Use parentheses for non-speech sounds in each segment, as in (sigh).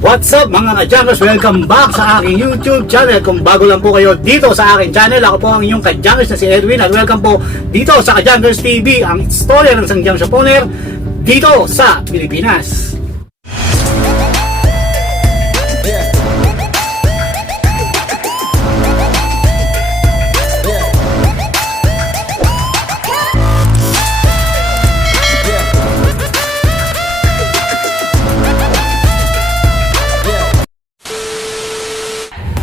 What's up mga kajankers? Welcome back sa aking YouTube channel. Kung bago lang po kayo dito sa aking channel, ako po ang inyong kajankers na si Edwin at welcome po dito sa Kajankers TV, ang istorya ng isang jam Japoner dito sa Pilipinas.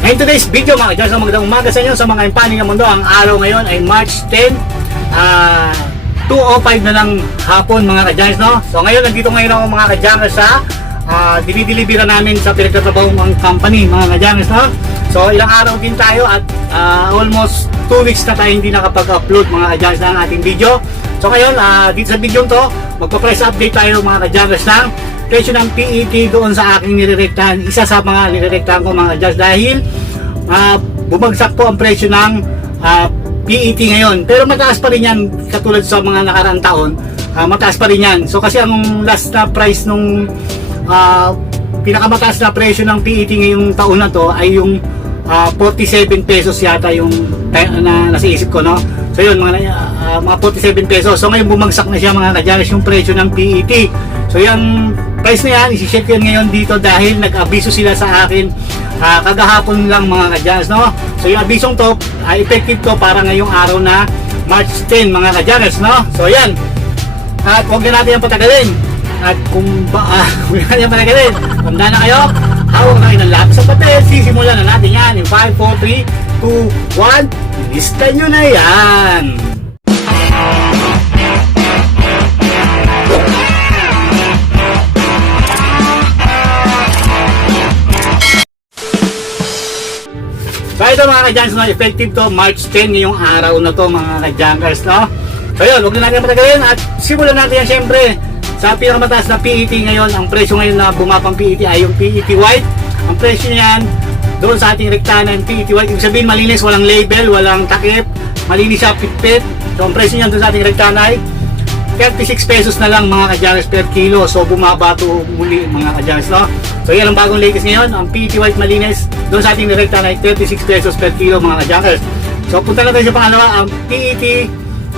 Ngayon today's video mga kajankers, ang magandang umaga sa inyo sa mga impaning ng mundo. Ang araw ngayon ay March 10, ah 2.05 na ng hapon mga kajankers, no? So ngayon, nandito ngayon ako mga kajankers sa uh, dinidilibira namin sa pinagtatrabaho ng company mga kajankers, no? So ilang araw din tayo at ah, almost 2 weeks na tayo hindi nakapag-upload mga kajankers ng ating video. So ngayon, ah, dito sa video to, magpa-press update tayo mga kajankers ng presyo ng PET doon sa aking nirerektahan. Isa sa mga nirerektahan ko mga kajankers dahil ah, bumagsak po ang presyo ng ah, PET ngayon. Pero mataas pa rin yan katulad sa mga nakaraang taon. ah, mataas pa rin yan. So kasi ang last na price nung ah, pinakamataas na presyo ng PET ngayong taon na to ay yung ah, 47 pesos yata yung na nasa isip ko no. So yun mga ah, mga 47 pesos. So ngayon bumagsak na siya mga kajalas yung presyo ng PET. So yan price na yan, isi-check yan ngayon dito dahil nag-abiso sila sa akin ah, kagahapon lang mga kajalas no. So yung abisong to, ay effective to para ngayong araw na March 10 mga kajalas no. So yan. At huwag na natin yung patagalin. At kung ba, (laughs) ah, huwag na natin yung patagalin. Handa na kayo? Hawak na kayo ng lahat sa papel. Sisimulan na natin yan. In 5, 4, 3, 2, 1. Lista nyo na yan. Mga kajankers, no, effective to March 10 ngayong araw na to mga kajankers, no? So yun, huwag na natin patagalin at simulan natin yan syempre sa pinakamataas na PET ngayon, ang presyo ngayon na bumapang PET ay yung PET white. Ang presyo niyan doon sa ating rektana ng PET white, ibig sabihin malinis, walang label, walang takip, malinis siya pitpit. So ang presyo niyan doon sa ating rektana ay 36 pesos na lang mga kajares per kilo. So bumaba to muli mga kajares, no? So yan ang bagong latest ngayon, ang PET white malinis doon sa ating direkta na ay 36 pesos per kilo mga kajares. So punta na tayo sa pangalawa, ang PET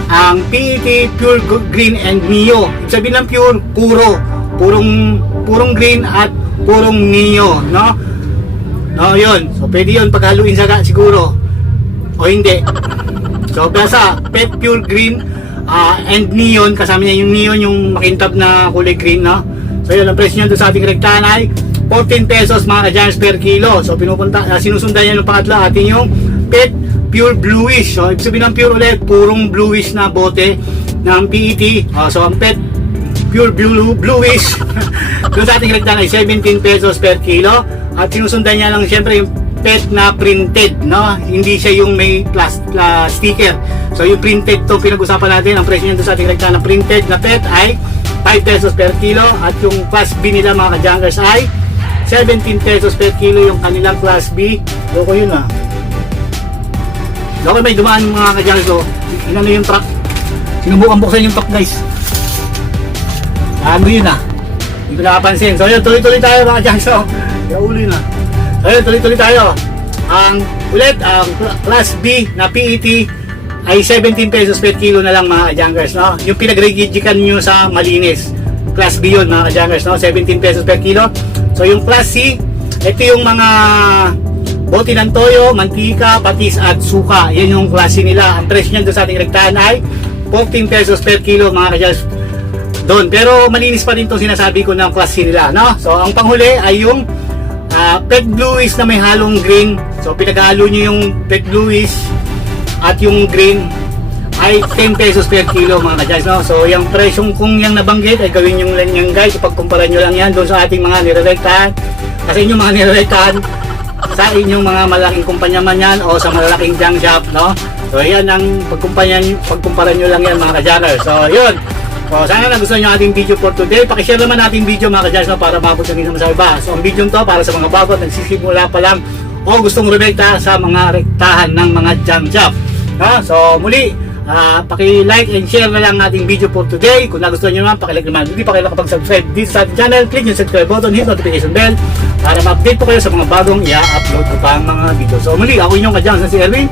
ang PET Pure Green and Neo. Ibig sabihin ng pure, puro. Purong purong green at purong Neo, no? No, yun. So pwede yun paghaluin sa siguro. O hindi. So basta pet pure green ah, and neon kasama niya yung neon yung makintab na kulay green no. So yun ang presyo niya doon sa ating rektahan ay 14 pesos mga kadyans per kilo. So pinupunta ah, sinusundan niya ng pangatlo ating yung pet pure bluish. So ibig sabihin ng pure ulit purong bluish na bote ng PET. Ah, so ang pet pure blue, bluish (laughs) doon sa ating rektahan ay 17 pesos per kilo at sinusundan niya lang siyempre yung pet na printed no? Hindi siya yung may plus, ah, sticker. So yung printed to pinag-usapan natin. Ang presyo doon sa ating rektahan na printed na pet ay 5 pesos per kilo. At yung class B nila mga kajunkers ay 17 pesos per kilo yung kanilang class B. Loko yun ah. Loko may dumaan mga kajunkers so inano yung truck? Sinubukan buksan yung truck guys. Ano yun ah? Hindi ko nakapansin. So yun tuloy-tuloy tayo mga kajunkers so Nauuli na. Ayun, tuloy-tuloy tayo. Ang ulit, ang cl- class B na PET ay 17 pesos per kilo na lang mga kajunkers, no? Yung pinagregigikan nyo sa malinis. Class B yun mga kajunkers, no? 17 pesos per kilo. So yung class C, ito yung mga bote ng toyo, mantika, patis at suka. Yan yung klase nila. Ang presyo niyan doon sa ating rektahan ay 14 pesos per kilo mga kajunkers doon. Pero malinis pa rin itong sinasabi ko ng klase nila, no? So ang panghuli ay yung ah, pet bluish na may halong green. So pinaghalo nyo yung pet bluish at yung green ay 10 pesos per kilo mga kadyas, no? So yung presyong kung yung nabanggit ay gawin yung lang yan guys. Ipagkumpara nyo lang yan doon sa ating mga nirerektahan. Kasi inyong mga nirerektahan sa inyong mga malaking kumpanya man yan o sa malalaking junk shop, no? So yan ang pagkumpanya, pagkumpara nyo lang yan mga kadyas. So yun. So, sana nagustuhan nyo ating video for today. Pakishare naman natin video mga kadyas no, para mabot natin sa iba. So, ang video to para sa mga bago at nagsisimula pa lang o gustong rumekta sa mga rektahan ng mga jam job. No? So, muli, ah, paki-like and share na lang ating video for today. Kung nagustuhan nyo naman, paki-like naman. Hindi pa kayo nakapag-subscribe dito sa channel, click yung subscribe button, hit notification bell para ma-update po kayo sa mga bagong i-upload ko pang mga video. So muli, ako inyong kadyans na si Erwin.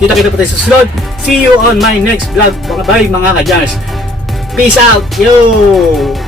Kita-kita po tayo sa sunod. See you on my next vlog. Bye mga kadyans. Peace out. Yo!